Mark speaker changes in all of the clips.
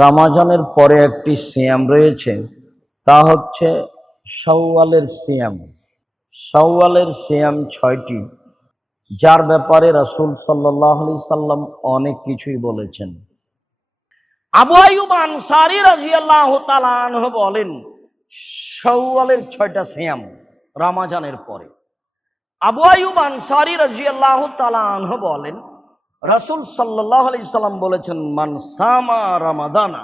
Speaker 1: রামাজানের পরে একটি সিয়াম রয়েছে, তা হচ্ছে সওয়ালের সিয়াম। সওয়ালের সিয়াম ছয়টি, যার ব্যাপারে রাসূল সাল্লাহ আলি সাল্লাম অনেক কিছুই বলেছেন। আবু আনসারি রাজিয়াল্লাহ তালাহ বলেন সওয়ালের ছয়টা সিয়াম রামাজানের পরে। আবু আয়ুব আনসারি রাজিয়াল্লাহ তালাহ বলেন রাসূল সাল্লাহ আলি সাল্লাম বলেছেন, মান সামা রামাদানা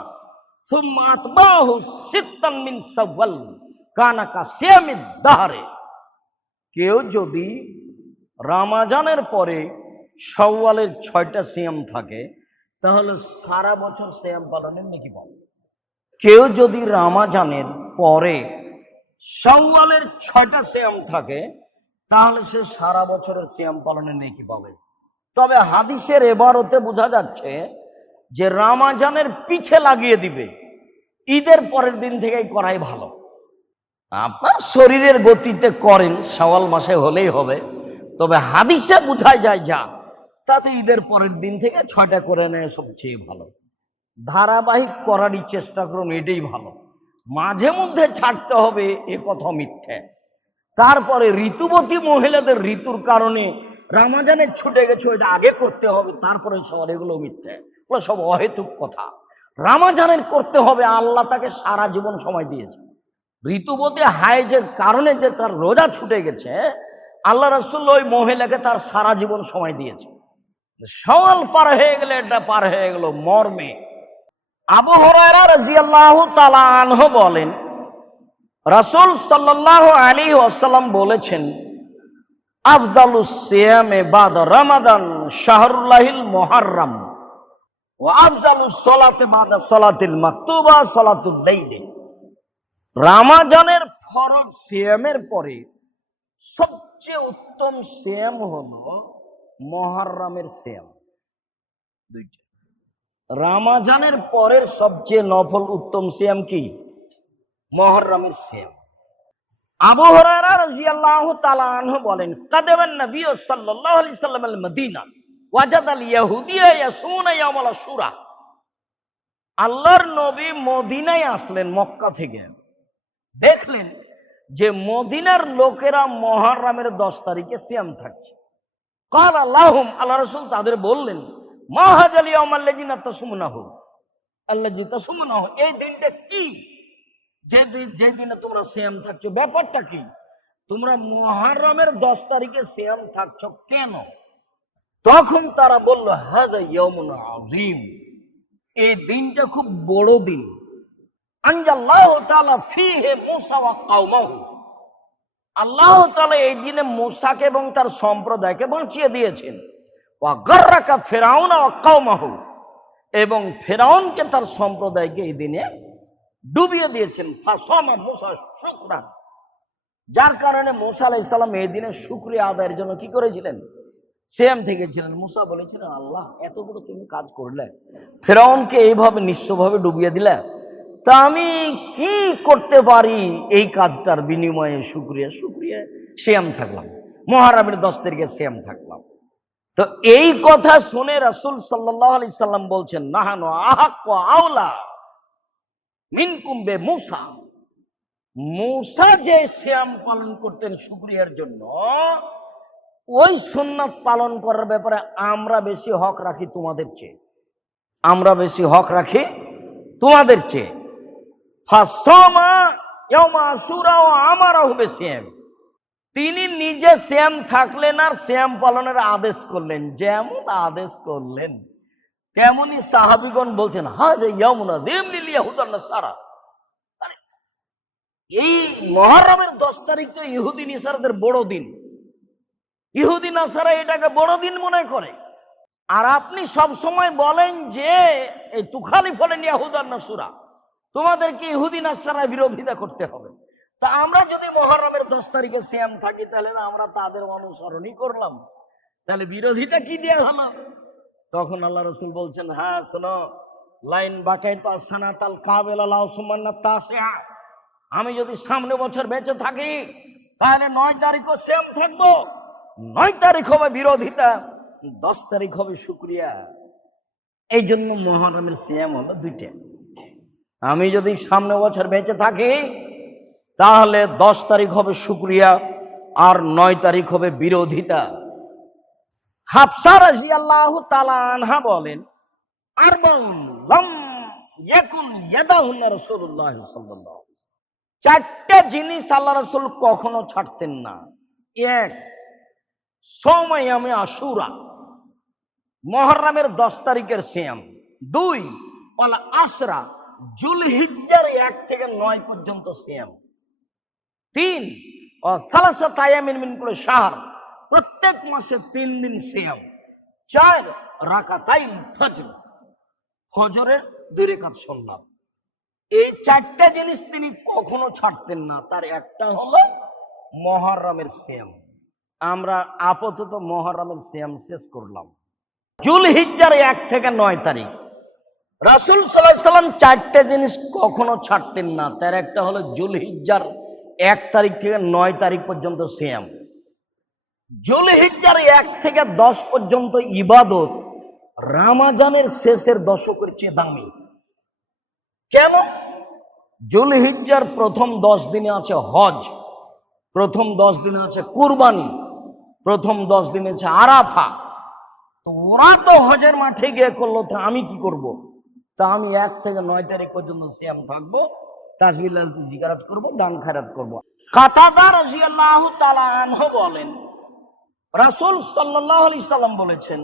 Speaker 1: কেউ যদি রামাজানের পরে সওয়ালের ছয়টা সিয়াম থাকে, তাহলে সারা বছর সিয়াম পালনের নাকি পাবে। কেউ যদি রামাজানের পরে সওয়ালের ছয়টা সিয়াম থাকে, তাহলে সে সারা বছরের সিয়াম পালনের নেকি পাবে। তবে হাদিসের এবারতে বোঝা যাচ্ছে যে রামাজানের পিছে লাগিয়ে দিবে। ঈদের পরের দিন থেকেই করাই ভালো। আপনার শরীরের গতিতে করেন সওয়াল মাসে হলেই হবে। তবে হাদিসে বোঝাই যায় যা, তাতে ঈদের পরের দিন থেকে ছয়টা করে নেয় সবচেয়ে ভালো। ধারাবাহিক করারই চেষ্টা করুন, এটাই ভালো। মাঝে মধ্যে ছাড়তে হবে, এ কথা মিথ্যে। তারপরে ঋতুবতী মহিলাদের ঋতুর কারণে রামাজানে ছুটে গেছে ওইটা আগে করতে হবে, তারপরে সবার এগুলো মিথ্যে। ওগুলো সব অহেতুক কথা। রামাজানের করতে হবে, আল্লাহ তাকে সারা জীবন সময় দিয়েছে। ঋতুবতী হায়েজের কারণে যে তার রোজা ছুটে গেছে, আল্লাহ রসুল ওই মহিলাকে তার সারা জীবন সময় দিয়েছে। সওয়াল পার হয়ে গেলে, এটা পার হয়ে গেল মর্মে। আবু হরায়রা রাজিয়াল্লাহু তাআলা বলেন, রাসূল সাল্লাল্লাহু আলাইহি ওয়াসাল্লাম বলেছেন আফদালু সিয়ামে বাদ রমাদান শাহরুল্লাহিল মুহাররম। ওয়া আফজালু সলাতে বাদা সলাতিল মাকতুবা সলাতুল লাইলি। রামাজানের ফরজ সিয়ামের পরে সবচেয়ে উত্তম সিয়াম হলো মহারামের সিয়াম। দুইটা। রামাজানের পরের সবচেয়ে নফল উত্তম সিয়াম কি? মহরমের সিয়াম। আবু হুরায়রা রাদিয়াল্লাহু তাআলা আনহু বলেন কাদাবান নবী সাল্লাল্লাহু আলাইহি সাল্লাম আল মদিনা ওয়াজাদ আল ইয়াহুদিয়া ইয়াসুনা ইয়াউমাল আশুরা। আল্লাহর নবী মদিনায় আসলেন, মক্কা থেকে। দেখলেন যে মদিনার লোকেরা মহারামের দশ তারিখে সিয়াম থাকছে। কাল আল্লাহম, আল্লাহ রসুল তাদের বললেন মাহাজ আলী আমাল্লাজিনা তাসুমনাহ। আল্লাজি তাসুমনাহ, এই দিনটা কি? যে যে তোমরা সিয়াম থাকছো, ব্যাপারটা কি? তোমরা মহারমের দশ তারিখে সিয়াম থাকছো কেন? তখন তারা বলল আজিম এই দিনটা খুব বড় দিন। আনজাল্লাহ তাআলা ফিহে মুসা ওয়া কাওমাহু। আল্লাহ তাআলা এই দিনে মুসাকে এবং তার সম্প্রদায়কে বাঁচিয়ে দিয়েছেন। ওয়া গর্রাকা ফেরাউন ওয়া এবং ফেরাউনকে তার সম্প্রদায়কে এই দিনে ডুবিয়ে দিয়েছেন। ফাসমা মুসা শুকরান যার কারণে মুসা আলাইহিস সালাম এই দিনে শুকরিয়া আদায়ের জন্য কি করেছিলেন? সেম থেকেছিলেন মুসা বলেছিলেন, আল্লাহ, এত বড় তুমি কাজ করলে। ফেরাউনকে এইভাবে নিঃস্বভাবে ডুবিয়ে দিলে। তা আমি কি করতে পারি? এই কাজটার বিনিময়ে শুক্রিয়া শুক্রিয়া শ্যাম থাকলাম। মহারামের দশ তারিখে শ্যাম থাকলাম। তো এই কথা শুনে রাসুল সাল্লাহ আলি সাল্লাম বলছেন, নাহানো আহাক্ক আওলা। মিন কুম্বে মুসা। মুসা যে শ্যাম পালন করতেন শুক্রিয়ার জন্য, ওই সুন্নাত পালন করার ব্যাপারে আমরা বেশি হক রাখি তোমাদের চেয়ে। আমরা বেশি হক রাখি তোমাদের চেয়ে। আমারা হবে শ্যাম তিনি নিজে শ্যাম থাকলেন আর শ্যাম পালনের আদেশ করলেন। যেমন আদেশ করলেন। তেমনি সাহাবিগণ বলছেন হা যে ইয়ামুনা দেমনি লিয়াহুদান সারা এই মহরমের দশ তারিখ তো ইহুদি নিসারদের বড় দিন। ইহুদি নাসারা এটাকে বড় দিন মনে করে। আর আপনি সব সময় বলেন যে, এই তুখালি ফলেন ইয়াহুদার নাসুরা। তোমাদেরকে ইহুদি নাসারা বিরোধিতা করতে হবে। তা আমরা যদি মহরমের দশ তারিখে শ্যাম থাকি, তাহলে আমরা তাদের অনুসরণই করলাম। তাহলে বিরোধিতা কি দেওয়া হলো? তখন আল্লাহ রসুল বলছেন হ্যাঁ শোনো, লাইন বাকাই তো আসানা তাল কাবেল আল্লাহ আমি যদি সামনে বছর বেঁচে থাকি, তাহলে নয় তারিখও সেম থাকব। নয় তারিখ হবে বিরোধিতা, দশ তারিখ হবে শুক্রিয়া। এই জন্য মহরমের সিয়াম হলো দুইটা। আমি যদি সামনে বছর বেঁচে থাকি, তাহলে দশ তারিখ হবে শুক্রিয়া আর নয় তারিখ হবে বিরোধিতা। হাফসা রাজি আল্লাহ আনহা বলেন আর চারটে জিনিস আল্লাহ রাসূল কখনো ছাড়তেন না। এক সময় আমি আশুরা, মহরমের দশ তারিখের শ্যাম দুই, ওয়ালা আশরা জুলহিজ্জার এক থেকে নয় পর্যন্ত শ্যাম তিন ও সালাসা তায়ামিন মিন করে শাহর প্রত্যেক মাসে তিন দিন শ্যাম চার রাকাতাইন ফজর। ফজরের দুই রেখাত সন্ন্যাত এই চারটা জিনিস তিনি কখনো ছাড়তেন না, তার একটা হলো মহরমের শ্যাম আমরা আপাতত মহরমের শ্যাম শেষ করলাম। জুল হিজ্জার এক থেকে নয় তারিখ। রাসুল সাল্লাহ সাল্লাম চারটে জিনিস কখনো ছাড়তেন না, তার একটা হলো জুল হিজ্জার এক তারিখ থেকে নয় তারিখ পর্যন্ত শ্যাম জুল হিজ্জার এক থেকে দশ পর্যন্ত ইবাদত রামাজানের শেষের দশকের চেয়ে দামি। কেন? জুল হিজ্জার প্রথম দশ দিনে আছে হজ, প্রথম দশ দিনে আছে কুরবানি, প্রথম দশ দিনে আছে আরাফা। তো ওরা তো হজের মাঠে গিয়ে করল, তা আমি কি করব। তা আমি এক থেকে নয় তারিখ পর্যন্ত শ্যাম থাকব তাজমিল্লাহ জিজ্ঞারাজ করব, দান খারাত করব। কাতাদার রাজিয়াল্লাহু তাআলা আনহু বলেন রাসূল সাল্লাল্লাহু আলাইহি সাল্লাম বলেছেন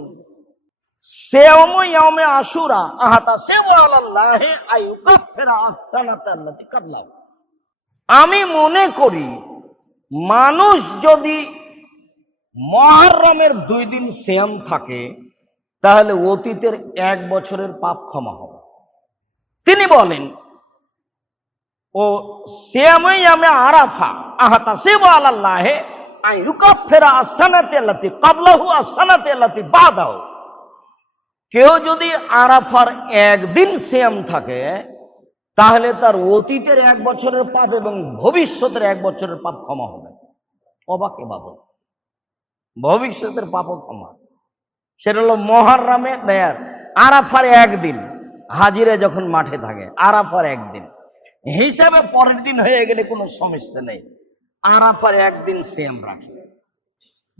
Speaker 1: আহাতা কাবলাহু। আমি মনে করি, মানুষ যদি মহারমের দুই দিন শ্যাম থাকে, তাহলে অতীতের এক বছরের পাপ ক্ষমা হবে। তিনি বলেন, ও শ্যামই আমি আরাফা, আহাতা সেব আল্লাহে আই ইউকাফেরা আসানাতে আল্লাতি, কাবলাহু আসানাতে আল্লাতি বাদাও কেউ যদি আরাফার একদিন শ্যাম থাকে, তাহলে তার অতীতের এক বছরের পাপ এবং ভবিষ্যতের এক বছরের পাপ ক্ষমা হবে। অবাক এবাদত ভবিষ্যতের পাপ ক্ষমা। সেটা হলো মহারামে নেয়ার আরাফার একদিন, হাজিরে যখন মাঠে থাকে, আরাফার একদিন। হিসাবে পরের দিন হয়ে গেলে কোনো সমস্যা নেই। আরাফার একদিন শ্যাম রাখে।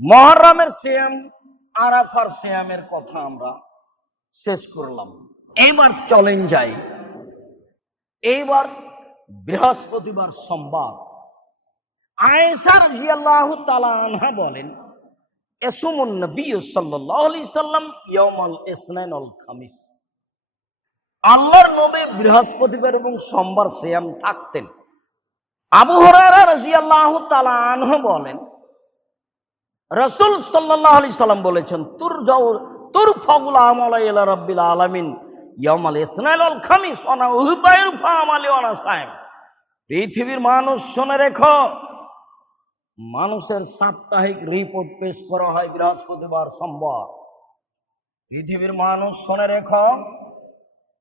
Speaker 1: মহরমের শ্যাম, আরাফার শ্যামের কথা আমরা শেষ করলাম। এইবার চলেন যাই। এইবার বৃহস্পতিবার সোমবার। আয়েশার জিয়াল্লাহ তালা আনহা বলেন, এসুমুন নবী সাল্লাল্লাহু আলাইহি সাল্লাম ইয়াউমাল ইসনাইন আল খামিস। আল্লাহর নবী বৃহস্পতিবার এবং সোমবার সিয়াম থাকতেন। আবু বলেন, রাসূল আলাইহি সাল্লাম বলেছেন তুর তুর ফাগুল আমালা ইলা রাব্বিল আলামিন, ইয়াউমাল ইসনাইন আল সাইম পৃথিবীর মানুষ, শুনে রেখো, মানুষের সাপ্তাহিক রিপোর্ট পেশ করা হয় বৃহস্পতিবার সোমবার। পৃথিবীর মানুষ, শুনে রেখ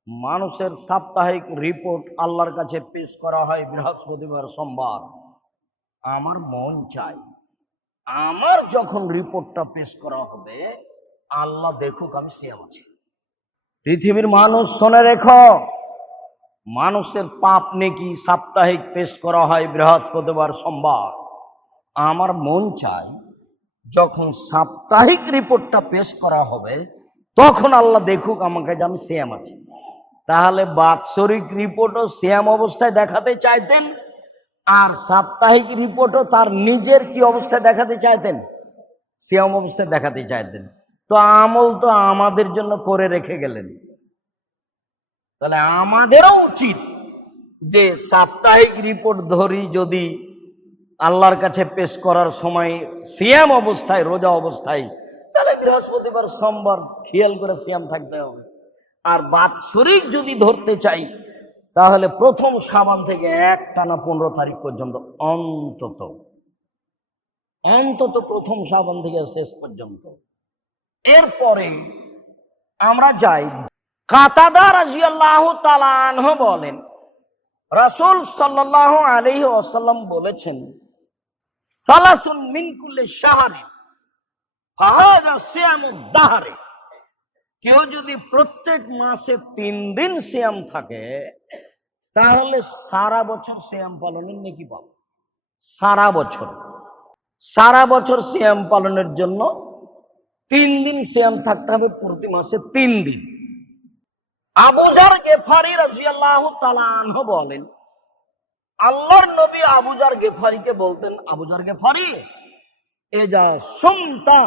Speaker 1: মানুষের সাপ্তাহিক রিপোর্ট আল্লাহর কাছে পেশ করা হয় বৃহস্পতিবার সোমবার। আমার মন চাই, আমার যখন রিপোর্টটা পেশ করা হবে, আল্লাহ দেখুক আমি সিয়াম আছি। পৃথিবীর মানুষ শোনে রেখো, মানুষের পাপ নেকি সাপ্তাহিক পেশ করা হয় বৃহস্পতিবার সোমবার। আমার মন চাই, যখন সাপ্তাহিক রিপোর্টটা পেশ করা হবে, তখন আল্লাহ দেখুক আমাকে যে আমি শ্যাম আছি। তাহলে বাৎসরিক রিপোর্টও শ্যাম অবস্থায় দেখাতে চাইতেন, আর সাপ্তাহিক রিপোর্টও তার নিজের কি অবস্থায় দেখাতে চাইতেন? শ্যাম অবস্থায় দেখাতে চাইতেন। তো আমল তো আমাদের জন্য করে রেখে গেলেন। তাহলে আমাদেরও উচিত যে সাপ্তাহিক রিপোর্ট ধরি যদি আল্লাহর কাছে পেশ করার সময় সিয়াম অবস্থায়, রোজা অবস্থায়, তাহলে বৃহস্পতিবার, সোমবার খেয়াল করে সিয়াম থাকতে হবে। আর বাৎসরিক যদি ধরতে চাই, তাহলে প্রথম সাবান থেকে এক টানা পনেরো তারিখ পর্যন্ত, অন্তত। অন্তত প্রথম সাবান থেকে শেষ পর্যন্ত। এরপরে আমরা যাই। কাতাদা রাজিয়াল্লাহ তালানহ বলেন, রাসুল সাল্লাল্লাহু আলাইহি ওয়াসাল্লাম বলেছেন, সালাসুন মিন কুল্লি শাহরি ফাহাদা সিয়ামুদ দাহরে। কেউ যদি প্রত্যেক মাসে তিন দিন সিয়াম থাকে, তাহলে সারা বছর শ্যাম পালনের নাকি পাবো। সারা বছর। সারা বছর শ্যাম পালনের জন্য তিন দিন শ্যাম থাকতে হবে প্রতি মাসে তিন দিন। আবুজার গেফারি রাজিয়াল্লাহ তালানহ বলেন, আল্লাহর নবী আবুজার গেফারিকে বলতেন আবুজার গেফারি, এ যা সুমতা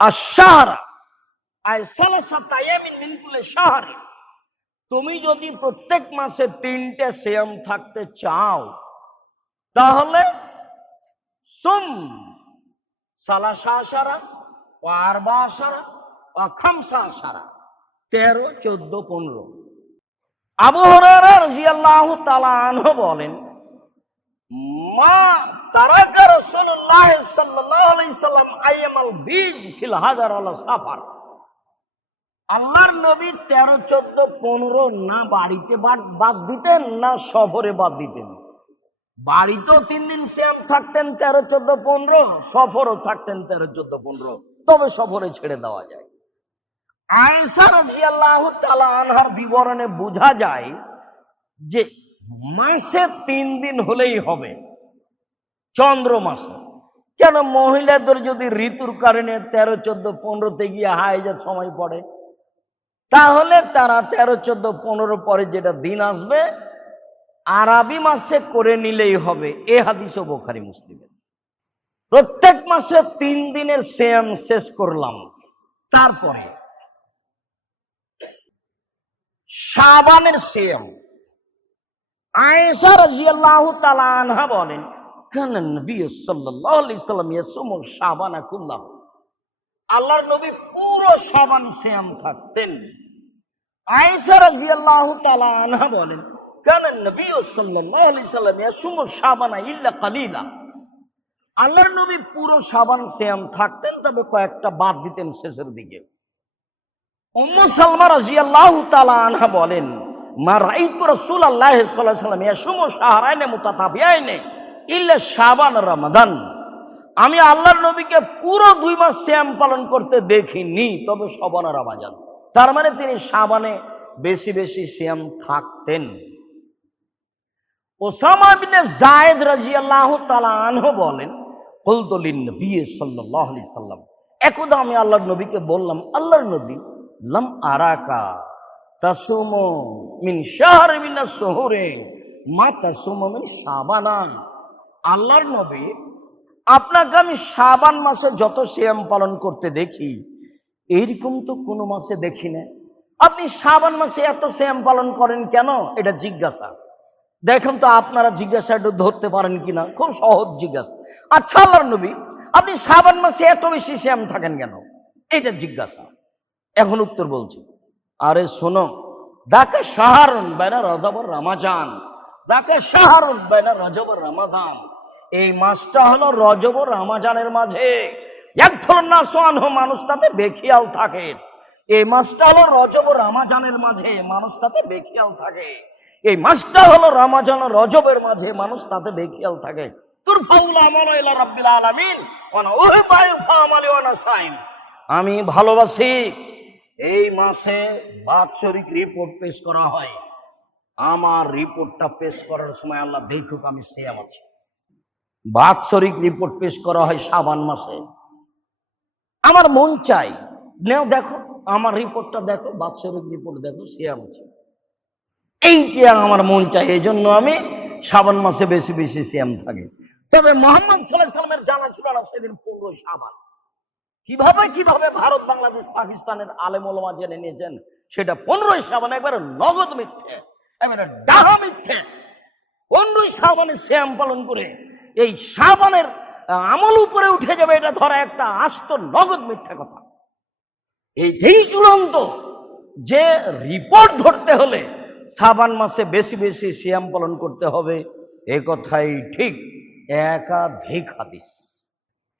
Speaker 1: আশাহারা তুমি যদি প্রত্যেক মাসে তিনটে সিয়াম থাকতে চাও, তাহলে সুম তেরো, চোদ্দ, পনেরো। আবু হরারা রাদিয়াল্লাহু তাআলা বলেন, মা তারাকা রাসূলুল্লাহ সাল্লাল্লাহু আলাইহি সাল্লাম বীজ ফিল হাজার আলা সাফার। আল্লাহর নবী তেরো, চোদ্দ, পনেরো না বাড়িতে বাদ- দিতেন, না সফরে বাদ দিতেন। বাড়িতেও তিন দিন শ্যাম থাকতেন তেরো, চোদ্দ, পনেরো, সফরও থাকতেন তেরো, চোদ্দ, পনেরো। তবে সফরে ছেড়ে দেওয়া যায়। আয়েশা তাআলা আনহার বিবরণে বোঝা যায় যে মাসে তিন দিন হলেই হবে, চন্দ্র মাসে। কেন মহিলাদের যদি ঋতুর কারণে তেরো, চোদ্দ, পনেরোতে গিয়ে হাইজের সময় পড়ে তাহলে তারা তেরো, চোদ্দ, পনেরো পরে যেটা দিন আসবে, আরবি মাসে করে নিলেই হবে। এ হাদিসও বোখারি মুসলিমের। প্রত্যেক মাসে তিন দিনের সেম শেষ করলাম। তারপরে শাবানের সেম আয়েশা রাদিয়াল্লাহু তাআলা আনহা বলেন কান নবী সাল্লাল্লাহু আলাইহি সাল্লাম ইয়াসুমু শাবানা কুল্লাহ। আল্লাহর নবী পুরো শাবান সিয়াম থাকতেন। আয়েশা রাদিয়াল্লাহু তাআলা আনহা বলেন, কান নবী সাল্লাল্লাহু আলাইহি সাল্লাম ইয়াসুমু শাবানা ইল্লা কালিলা। আল্লাহর নবী পুরো শাবান সিয়াম থাকতেন, তবে কয়েকটা বাদ দিতেন শেষের দিকে। উম্মু সালমা রাদিয়াল্লাহু তাআলা আনহা বলেন, মা রাইতু রাসূলুল্লাহ সাল্লাল্লাহু আলাইহি ওয়াসাল্লাম ইয়াসুমু শাহরাইনে মুতাতাবিয়াইনে ইল্লা শাবান রমাদান। আমি আল্লাহর নবীকে পুরো দুই মাস শ্যাম পালন করতে দেখিনি, তবে সবানা রমাজান তার মানে তিনি সাবানে বেশি বেশি শ্যাম থাকতেন। ওসামা বিনে জায়েদ রাদিয়াল্লাহু তাআলা আনহু বলেন, কুলতু লিন নবী আলাইহি সাল্লাম। একদা আমি আল্লাহর নবীকে বললাম, আল্লাহর নবী, লাম আরাকা তাসুমু মিন শাহর মিন সুহুরে মা তাসুমু মিন শাবানা। আল্লাহর নবী আপনাকে আমি শাবান মাসে যত শ্যাম পালন করতে দেখি, এইরকম তো কোনো মাসে দেখি না। আপনি শাবান মাসে এত শ্যাম পালন করেন কেন? এটা জিজ্ঞাসা। দেখেন তো আপনারা জিজ্ঞাসা একটু ধরতে পারেন কিনা? খুব সহজ জিজ্ঞাসা। আচ্ছা আল্লাহর নবী, আপনি শাবান মাসে এত বেশি শ্যাম থাকেন কেন? এটা জিজ্ঞাসা। এখন উত্তর বলছি। আরে শোনো দাকে সাহারুন বেনা রজবর রামাজান দাকে সাহারুন বেনা রজবর রামাদান এই মাসটা হলো রজব রামাজানের মাঝে। এক ধরনের সোয়ানহ মানুষ তাতে বেখিয়াল থাকে। এই মাসটা হলো রজব রামাজানের মাঝে, মানুষ তাতে বেখিয়াল থাকে। এই মাসটা হলো রামাজান রজবের মাঝে, মানুষ তাতে বেখিয়াল থাকে। আমি ভালোবাসি, এই মাসে বাৎসরিক রিপোর্ট পেশ করা হয়। আমার রিপোর্টটা পেশ করার সময় আল্লাহ দেখুক আমি সেয়াম আছি। বাৎসরিক রিপোর্ট পেশ করা হয় সাবান মাসে। আমার মন চাই। নেও দেখো, আমার রিপোর্টটা দেখো, বাৎসরিক রিপোর্ট দেখো, সেয়াম আছে। এইটি আমার মন চাই এই জন্য আমি সাবান মাসে বেশি বেশি শ্যাম থাকি। তবে মোহাম্মদ সাল্লাহ সাল্লামের জানা ছিল না সেদিন পনেরো সাবান কীভাবে কীভাবে ভারত, বাংলাদেশ, পাকিস্তানের আলেম ওলমা জেনে নিয়েছেন, সেটা পনেরোই সাবান একবারে নগদ মিথ্যে, একবারে ডাহা মিথ্যে। পনেরোই সাবানে শ্যাম পালন করে এই সাবানের আমল উপরে উঠে যাবে এটা ধরা একটা আস্ত নগদ মিথ্যা কথা। এইটাই চূড়ান্ত যে রিপোর্ট ধরতে হলে সাবান মাসে বেশি বেশি শ্যাম পালন করতে হবে, এ কথাই ঠিক একাধিক হাদিস।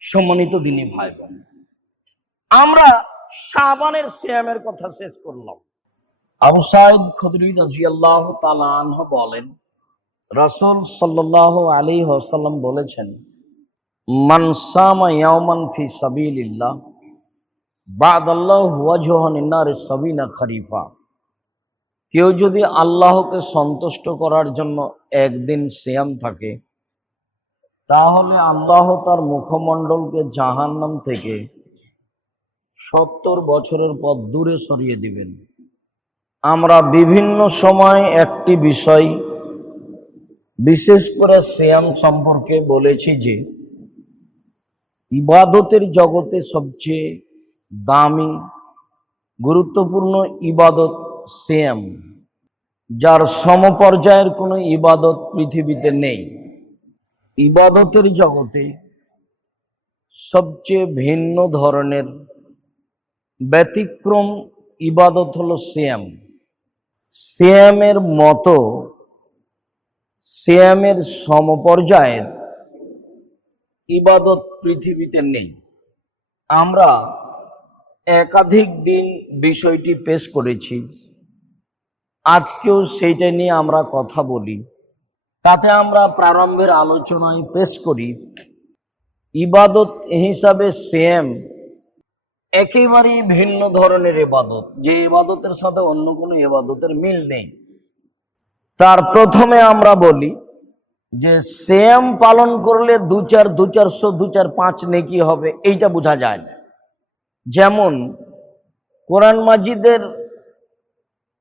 Speaker 1: সম্মানিত দিনী ভাই বোন আমরা সাবানের শ্যামের কথা শেষ করলাম। আবু সাইদ খুদরি রাজিয়াল্লাহ তালাহ বলেন রসুল সাল্লাহ আলী হাসাল্লাম বলেছেন মানসামা ফি সাবিলিল্লাহ বাদ আল্লাহ ওয়াজহান ইন্নার সাবিনা খরিফা। কেউ যদি আল্লাহকে সন্তুষ্ট করার জন্য একদিন সিয়াম থাকে, তাহলে আল্লাহ তার মুখমণ্ডলকে জাহান্নাম থেকে সত্তর বছরের পর দূরে সরিয়ে দিবেন। আমরা বিভিন্ন সময় একটি বিষয় বিশেষ করে সিয়াম সম্পর্কে বলেছি যে, ইবাদতের জগতে সবচেয়ে দামি, গুরুত্বপূর্ণ ইবাদত সিয়াম যার সমপর্যায়ের কোনো ইবাদত পৃথিবীতে নেই। ইবাদতের জগতে সবচেয়ে ভিন্ন ধরনের ব্যতিক্রম ইবাদত হলো সিয়াম সিয়ামের মতো সিয়ামের সমপর্যায়ের ইবাদত পৃথিবীতে নেই। আমরা একাধিক দিন বিষয়টি পেশ করেছি। আজকেও সেইটা নিয়ে আমরা কথা বলি। তাতে আমরা প্রারম্ভের আলোচনায় পেশ করি, ইবাদত হিসাবে সেম একেবারেই ভিন্ন ধরনের ইবাদত। যে ইবাদতের সাথে অন্য কোনো ইবাদতের মিল নেই। তার প্রথমে আমরা বলি যে সেম পালন করলে দু চার দু চারশো দু চার পাঁচ নেকি হবে, এইটা বোঝা যায় না। যেমন কোরআন মাজিদের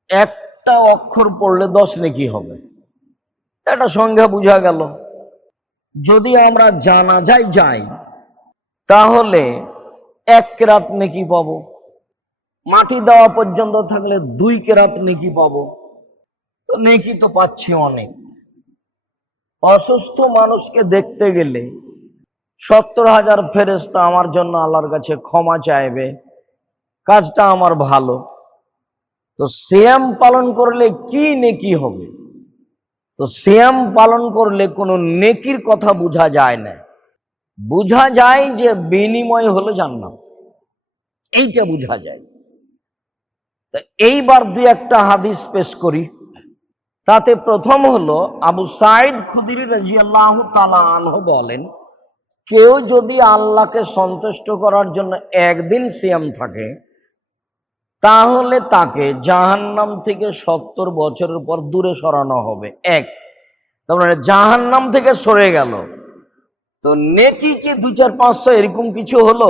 Speaker 1: একটা অক্ষর পড়লে দশ নেকি হবে। একটা সংখ্যা বোঝা গেল। যদি আমরা জানা যাই যাই, তাহলে এক কেরাত নেকি পাবো। মাটি দেওয়া পর্যন্ত থাকলে দুই কেরাত নেকি পাবো। তো নেকি তো পাচ্ছি অনেক। অসুস্থ মানুষকে দেখতে গেলে সত্তর হাজার ফেরেস্তা আমার জন্য আল্লাহর কাছে ক্ষমা চাইবে, কাজটা আমার ভালো। তো শ্যাম পালন করলে কি নেকি হবে? তো শ্যাম পালন করলে কোনো নেকির কথা বোঝা যায় না। বোঝা যায় যে বিনিময় হলো জান্নাত। এইটা বোঝা যায়। তা এইবার দুই একটা হাদিস পেশ করি। তাতে প্রথম হলো আবু সাইদ খুদির রাজিয়াল্লাহ তালা আনহ বলেন, কেউ যদি আল্লাহকে সন্তুষ্ট করার জন্য একদিন সিয়াম থাকে, তাহলে তাকে জাহান্নাম থেকে সত্তর বছরের পর দূরে সরানো হবে। এক, তার মানে জাহান্নাম থেকে সরে গেল। তো নেকি কি দু চার পাঁচশো এরকম কিছু হলো?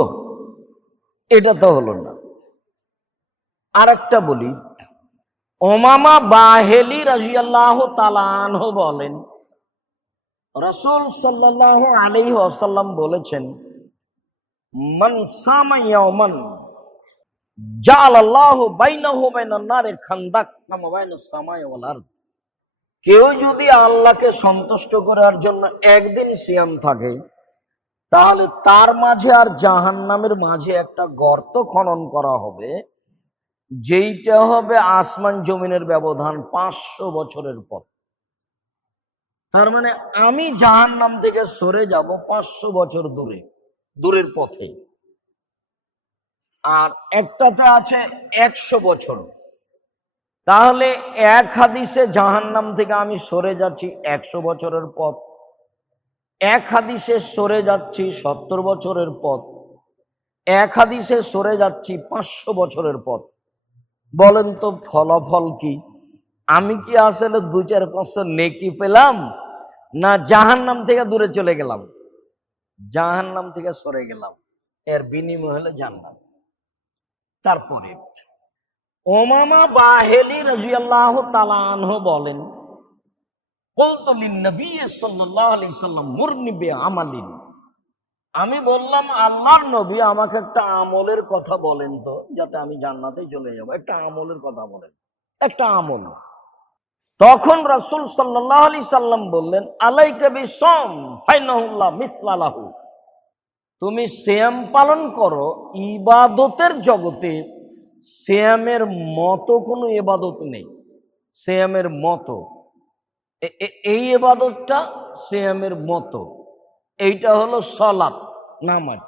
Speaker 1: এটা তো হলো না। আর একটা বলি ওমামা বাহেলি রাজিয়াল্লাহ তালানহ বলেন, রসুল সাল্লাহ আলী আসাল্লাম বলেছেন, মন সামাইয়ামান জাল আল্লাহ বাইনাহু বাইনান নারে খান্দাক কামা বাইনাস সামাই ওয়াল কেউ যদি আল্লাহকে সন্তুষ্ট করার জন্য একদিন সিয়াম থাকে, তাহলে তার মাঝে আর জাহান্নামের মাঝে একটা গর্ত খনন করা হবে যেইটা হবে আসমান জমিনের ব্যবধান পাঁচশো বছরের পথ। তার মানে আমি জাহান্নাম থেকে সরে যাব পাঁচশো বছর দূরে, দূরের পথে। আর একটাতে আছে একশো বছর। তাহলে এক হাদিসে জাহান্নাম থেকে আমি সরে যাচ্ছি একশো বছরের পথ। এক হাদিসে সরে যাচ্ছি সত্তর বছরের পথ। এক হাদিসে সরে যাচ্ছি পাঁচশো বছরের পথ। বলেন তো ফলাফল কি? আমি কি আসলে দু চার পাঁচশো নেকি পেলাম, না জাহান নাম থেকে দূরে চলে গেলাম? জাহান নাম থেকে সরে গেলাম, এর বিনিময় হলো জান্নাত। তারপরে ওমামা বাহেলি রাজিয়াল্লাহ তালানহ বলেন আমি বললাম, আল্লাহর নবী আমাকে একটা আমলের কথা বলেন তো, যাতে আমি জান্নাতে চলে যাব। একটা আমলের কথা বলেন, একটা আমল। তখন রাসুল সাল্লাহ আলি সাল্লাম বললেন আলাই কবি সম ফাইনাহুল্লাহ মিসলালাহু তুমি শ্যাম পালন করো, ইবাদতের জগতে শ্যামের মতো কোনো এবাদত নেই শ্যামের মতো। এই এবাদতটা শ্যামের মতো। এইটা হলো সলাৎ, নামাজ।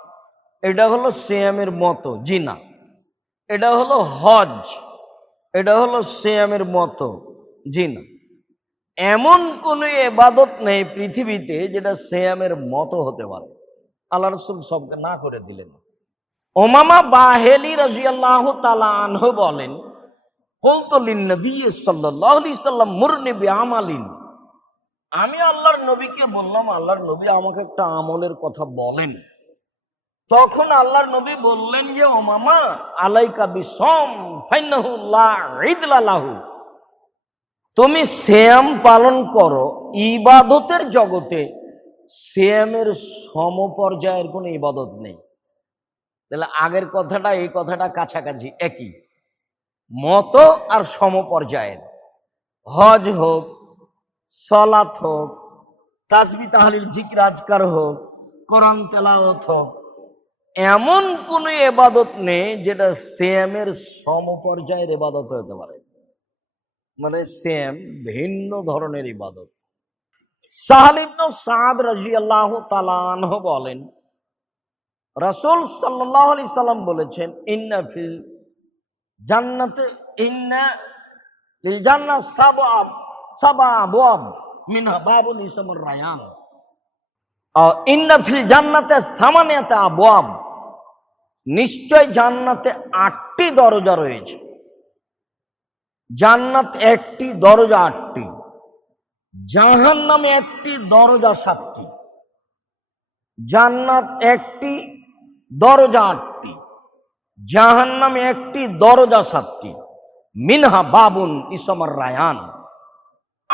Speaker 1: এটা হলো শ্যামের মতো, জিনা। এটা হলো হজ। এটা হলো শ্যামের মতো, জিনা। এমন কোনো এবাদত নেই পৃথিবীতে যেটা শ্যামের মতো হতে পারে। আল্লাহ রসুল সবকে না করে দিলেন। ওমামা বাহেলি রাজিয়াল্লাহ তালা আনহু বলেন কৌতলিন নবী সাল্লাহ সাল্লাম মুরনিবি আমালিন আমি আল্লাহর নবীকে বললাম, আল্লাহর নবী আমাকে একটা আমলের কথা বলেন। তখন আল্লাহর নবী বললেন যে, ও মামা, আলাইকা বিসম ঈদলালাহু তুমি শ্যাম পালন করো, ইবাদতের জগতে শ্যামের সমপর্যায়ের কোনো ইবাদত নেই। তাহলে আগের কথাটা, এই কথাটা কাছাকাছি একই। মত আর সমপর্যায়ের। হজ হোক সলাত হোক, তাসবি তাহলিল জিকির আজকার হোক, কোরআন তেলাওয়াত হোক, এমন কোনো এবাদত নেই যেটা শ্যামের সমপর্যায়ের এবাদত হতে পারে। মানে শ্যাম ভিন্ন ধরনের ইবাদত সাহালিবন সাদ রাজি আল্লাহ তালানহ বলেন, রসুল সাল্লাহ আলি সাল্লাম বলেছেন, ইন্না ফিল জান্নাতে, ইন্না লিল জান্নাত সাবা সাবা মিনহা বাবুল ইসমুর রায়ান আহ, ইন্না ফিল জান্নাতে সামানিয়াতে আবওয়াব নিশ্চয় জান্নাতে আটটি দরজা রয়েছে। জান্নাত একটি দরজা আটটি। জাহান নামে একটি দরজা সাতটি। জান্নাত একটি দরজা আটটি। জাহান নামে একটি দরজা সাতটি। মিনহা বাবুন ইসমর রায়ান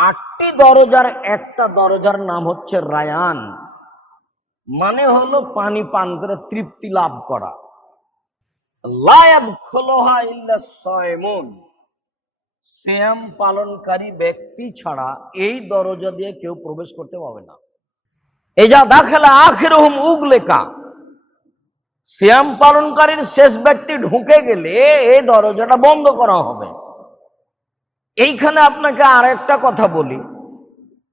Speaker 1: আটটি দরজার একটা দরজার নাম হচ্ছে রায়ান। মানে হলো পানি পান করে তৃপ্তি লাভ করা। লায়াদ খোলোহা সয়মন। শ্যাম পালনকারী ব্যক্তি ছাড়া এই দরজা দিয়ে কেউ প্রবেশ করতে পারবে না। এজা দাখেলা আখের হুম উগলেকা। শ্যাম পালনকারীর শেষ ব্যক্তি ঢুকে গেলে এই দরজাটা বন্ধ করা হবে। এইখানে আপনাকে আরেকটা কথা বলি।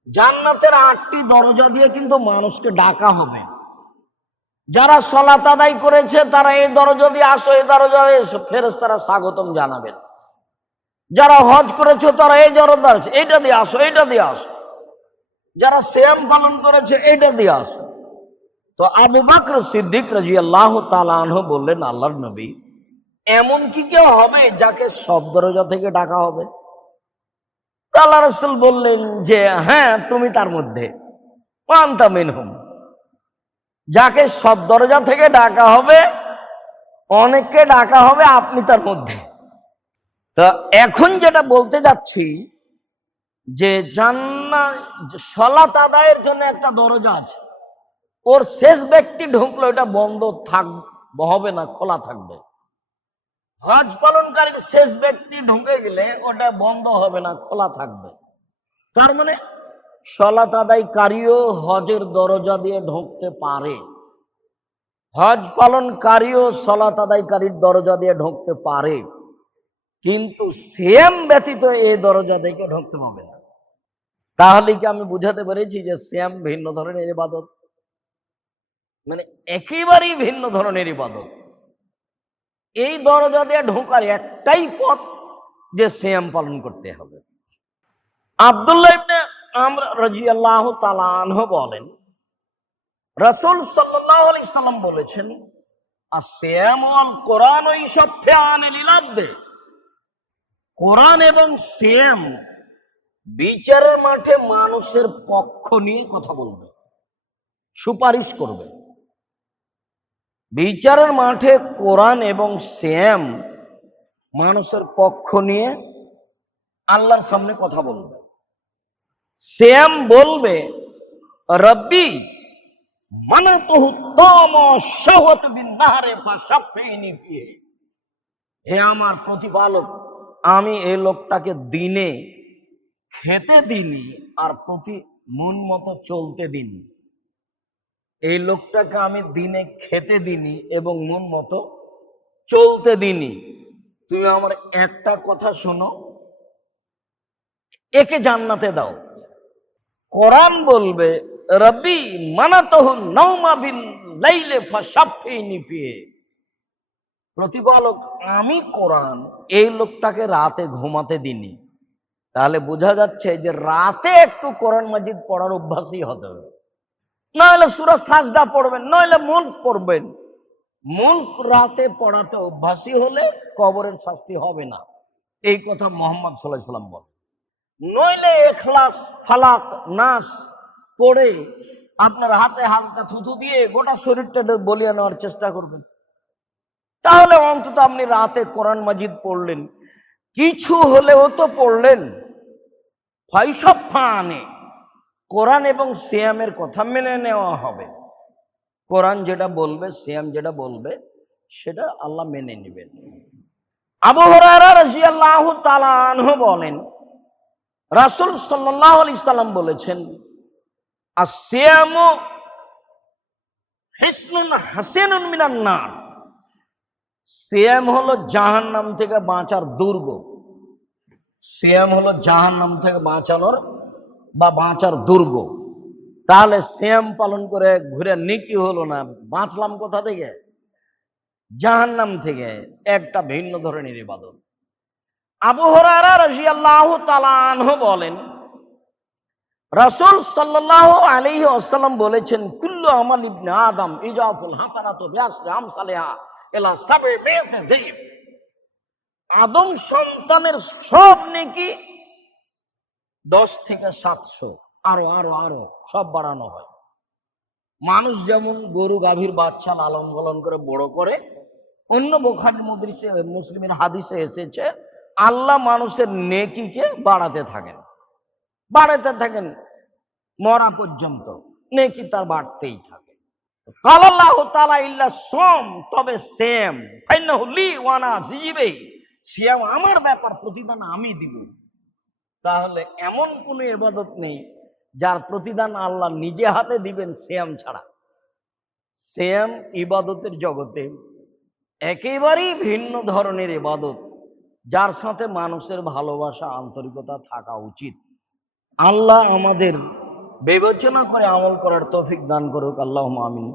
Speaker 1: জান্নাতের আটটি দরজা দিয়ে কিন্তু মানুষকে ডাকা হবে। যারা সলাত আদায় করেছে, তারা এই দরজা দিয়ে আসো, এই দরজা এসো। ফেরেস তারা স্বাগতম জানাবেন। যারা হজ করেছে, তারা এই দরজা আছে এইটা দিয়ে আসো, এইটা দিয়ে আসো। যারা শ্যাম পালন করেছে, এইটা দিয়ে আসো। তো আবু বাকর সিদ্দিক রাজি আল্লাহ তালাহ বললেন, আল্লাহর নবী, এমন কি কেউ হবে যাকে সব দরজা থেকে ডাকা হবে? আল্লাহ রসুল বললেন যে হ্যাঁ তুমি তার মধ্যে। পান্তা মিনহুম। যাকে সব দরজা থেকে ডাকা হবে, অনেককে ডাকা হবে, আপনি তার মধ্যে। তা এখন যেটা বলতে যাচ্ছি, যে জান্না সলাত আদায়ের জন্য একটা দরজা আছে। ওর শেষ ব্যক্তি ঢুকলো, এটা বন্ধ থাক, হবে না, খোলা থাকবে। হজ পালনকারীর শেষ ব্যক্তি ঢুকে গেলে ওটা বন্ধ হবে না, খোলা থাকবে। তার মানে সলাত আদায়কারীও হজের দরজা দিয়ে ঢুকতে পারে। হজ পালনকারীও সলাত আদায়কারীর দরজা দিয়ে ঢুকতে পারে। কিন্তু সেম ব্যতীত এই দরজা থেকে ঢুকতে পারবে না। তাহলে কি আমি বুঝাতে পেরেছি যে সেম ভিন্ন ধরনের ইবাদত? মানে একেবারেই ভিন্ন ধরনের ইবাদত। এই দরজা দিয়ে ঢোকার একটাই পথ যে শ্যাম পালন করতে হবে। আবদুল্লাহ ইবনে আমরা রাজিয়াল্লাহু তাআলা আনহু বলেন, রাসূল সাল্লাল্লাহু আলাইহি বলেছেন আসিয়াম ওয়াল কোরআন ওই সব ফেয়ানে লিলাবদে কোরআন এবং সিয়াম বিচারের মাঠে মানুষের পক্ষ নিয়ে কথা বলবে, সুপারিশ করবে। বিচারের মাঠে কোরআন এবং শ্যাম মানুষের পক্ষ নিয়ে আল্লাহর সামনে কথা বলবে। শ্যাম বলবে, রব্বি মানে তো হে আমার প্রতিপালক, আমি এই লোকটাকে দিনে, খেতে দিনি আর প্রতি মন মতো চলতে দিনি। এই লোকটাকে আমি দিনে খেতে দিনি এবং মন মতো চলতে দিনি তুমি আমার একটা কথা শোনো, একে জান্নাতে দাও। কোরআন বলবে রবি মানাতহু নৌমা বিন লাইলে ফাসাফিনি প্রতিপালক, আমি কোরআন এই লোকটাকে রাতে ঘুমাতে দিনি তাহলে বোঝা যাচ্ছে যে রাতে একটু কোরআন মাজিদ পড়ার অভ্যাসই হতে হবে। নইলে সুরা সাজদা পড়বেন, নইলে মুল্ক পড়বেন। মুল্ক রাতে পড়াতে অভ্যাসী হলে কবরের শাস্তি হবে না। এই কথা মোহাম্মদ সাল্লাহ সাল্লাম বলে নইলে এখলাস, ফালাক নাস পড়ে আপনার হাতে হালকা থুথু দিয়ে গোটা শরীরটা বলিয়ে নেওয়ার চেষ্টা করবেন। তাহলে অন্তত আপনি রাতে কোরআন মাজিদ পড়লেন। কিছু হলেও তো পড়লেন। ফয়সব ফানে কোরআন এবং সিয়ামের কথা মেনে নেওয়া হবে। কোরআন যেটা বলবে, সিয়াম যেটা বলবে, সেটা আল্লাহ মেনে নেবেন। আবু হরারা রাজিয়াল্লাহু বলেন, রাসূল সাল্লাল্লাহু আলাইহি সাল্লাম বলেছেন আসিয়ামু হিসনুন হাসিনুন মিনান নার। সিয়াম হলো জাহান্নাম থেকে বাঁচার দুর্গ। সিয়াম হলো জাহান্নাম থেকে বাঁচানোর বা বাঁচার দুর্গ। তাহলে শ্যাম পালন করে ঘুরে নিকি হলো না, বাঁচলাম কোথা থেকে? জাহান্নাম থেকে, একটা ভিন্ন ধরনের ইবাদত। আবু হরারা রাজিয়াল্লাহু তাআলা আনহু বলেন, রাসূল সাল্লাল্লাহু আলাইহি ওয়াসাল্লাম বলেছেন, কুল্লু আমাল ইবনে আদম ইজাফুল হাসানাতু ইলা সাবঈ মিয়াতি যিব। আদম সন্তানের সব নেকি দশ থেকে সাতশো, আরও আরও আরও, সব বাড়ানো হয়। মানুষ যেমন গরু, গাভীর বাচ্চা লালন পালন করে বড় করে, অন্য বোখারি মদ্রিসে, মুসলিমের হাদিসে এসেছে, আল্লাহ মানুষের নেকিকে বাড়াতে থাকেন। বাড়াতে থাকেন মরা পর্যন্ত, নেকি তার বাড়তেই থাকে। কালাল্লাহ তালা ইল্লা সোম তবে সেম ফাইনাহু লি ওয়ানা জিবে সিয়াম আমার ব্যাপার প্রতিদান আমি দিব। তাহলে এমন কোনো ইবাদত নেই যার প্রতিদান আল্লাহ নিজে হাতে দিবেন শ্যাম ছাড়া। শ্যাম ইবাদতের জগতে একেবারেই ভিন্ন ধরনের ইবাদত, যার সাথে মানুষের ভালোবাসা, আন্তরিকতা থাকা উচিত। আল্লাহ আমাদের বিবেচনা করে আমল করার তৌফিক দান করুক আল্লাহ আমিন।